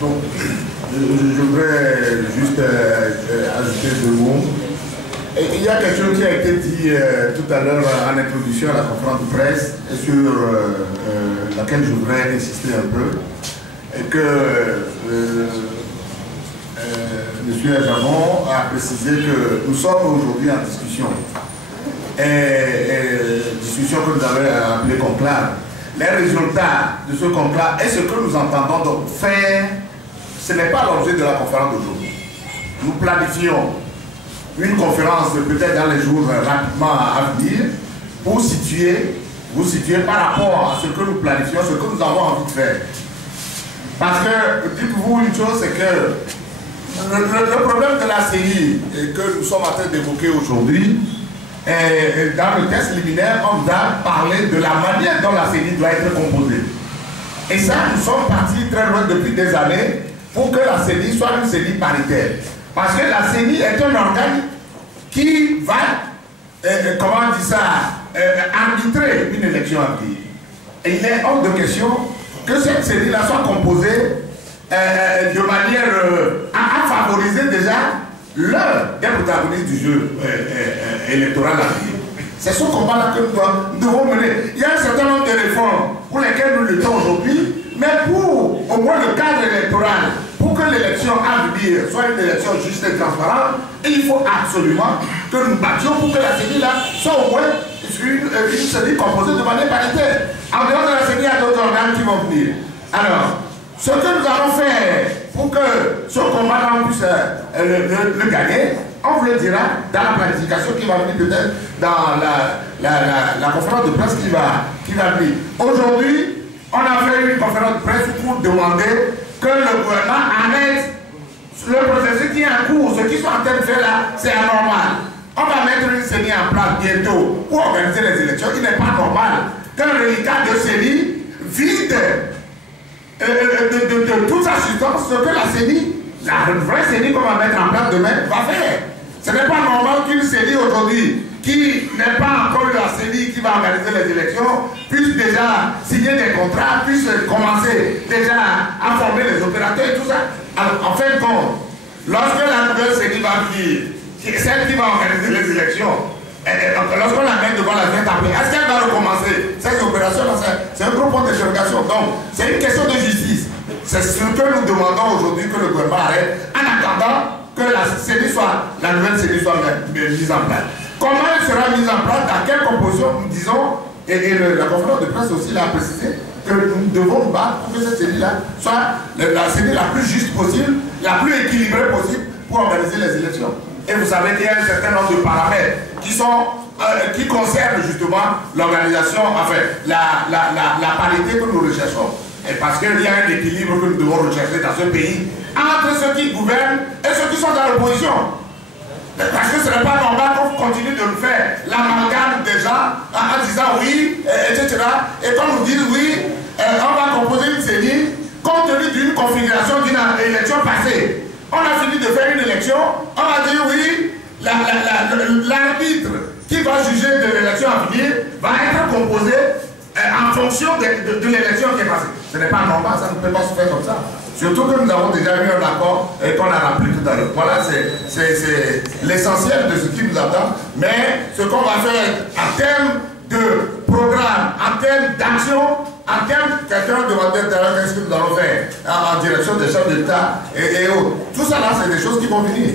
Donc, je voudrais juste ajouter 2 mots. Et il y a quelque chose qui a été dit tout à l'heure en introduction à la conférence de presse et sur laquelle je voudrais insister un peu. Et que M. Javon a précisé que nous sommes aujourd'hui en discussion. Discussion que nous avons appelée conclave. Les résultats de ce conclave et ce que nous entendons donc faire, ce n'est pas l'objet de la conférence d'aujourd'hui. Nous planifions une conférence peut-être dans les jours rapidement à venir pour vous situer par rapport à ce que nous planifions, ce que nous avons envie de faire. Parce que, dites-vous une chose, c'est que le problème de la CENI que nous sommes en train d'évoquer aujourd'hui, dans le test liminaire, on a parlé de la manière dont la CENI doit être composée. Et ça, nous sommes partis très loin depuis des années pour que la CENI soit une CENI paritaire. Parce que la CENI est un organe qui va, comment on dit ça, arbitrer une élection à venir. Et il est hors de question que cette CENI-là soit composée de manière à favoriser déjà l'un des protagonistes du jeu électoral à venir. C'est ce combat-là que nous devons mener. Il y a un certain nombre de réformes pour lesquelles nous luttons aujourd'hui, mais pour au moins le cadre électoral, pour que l'élection à venir soit une élection juste et transparente, il faut absolument que nous battions pour que la CENI-là soit au moins une CENI composée de manière paritaire. En dehors de la CENI, il y a d'autres organes qui vont venir. Alors, ce que nous allons faire pour que ce combat-là puisse le gagner, on vous le dira dans la planification qui va venir peut-être dans la conférence de presse qui va venir. Aujourd'hui, on a fait une conférence de presse pour demander que le gouvernement arrête le processus qui est en cours. Ce qu'ils sont en train de faire là, c'est anormal. On va mettre une CENI en place bientôt pour organiser les élections. Il n'est pas normal qu'un reliquat de CENI vide de toute sa substance, ce que la CENI, la vraie CENI qu'on va mettre en place demain, va faire. Ce n'est pas normal qu'une CENI aujourd'hui, qui n'est pas encore la CENI qui va organiser les élections, puisse déjà signer des contrats, puisse commencer déjà à former les opérateurs et tout ça. Alors, en fin de compte, lorsque la nouvelle CENI va venir, celle qui va organiser les élections, lorsqu'on la met devant la fête après, est-ce qu'elle va recommencer ces opérations-là? C'est un gros point d'interrogation. Donc, c'est une question de justice. C'est ce que nous demandons aujourd'hui que le gouvernement arrête, en attendant que la CENI soit, la nouvelle CENI soit mise en place. Comment elle sera mise en place? Dans quelle composition? Nous disons, et la conférence de presse aussi l'a précisé, que nous devons nous battre pour que cette CENI-là soit la CENI la plus juste possible, la plus équilibrée possible pour organiser les élections. Et vous savez qu'il y a un certain nombre de paramètres qui concernent justement l'organisation, enfin, la parité que nous recherchons. Et parce qu'il y a un équilibre que nous devons rechercher dans ce pays entre ceux qui gouvernent et ceux qui sont dans l'opposition. Parce que ce n'est pas normal qu'on continue de nous faire l'amalgame des gens en disant oui, etc. Et qu'on nous dise oui, on va composer une CENI compte tenu d'une configuration d'une élection passée. On a fini de faire une élection, on va dire oui, l'arbitre qui va juger de l'élection à venir va être composé en fonction de l'élection qui est passée. Ce n'est pas normal, ça ne peut pas se faire comme ça. Surtout que nous avons déjà eu un accord et qu'on a rappelé tout à l'heure. Voilà, c'est l'essentiel de ce qui nous attend. Mais ce qu'on va faire en termes de programme, en termes d'action, en termes, quelqu'un demandait tout à l'heure qu'est-ce que nous allons faire en direction des chefs d'État et autres. Tout ça là, c'est des choses qui vont venir.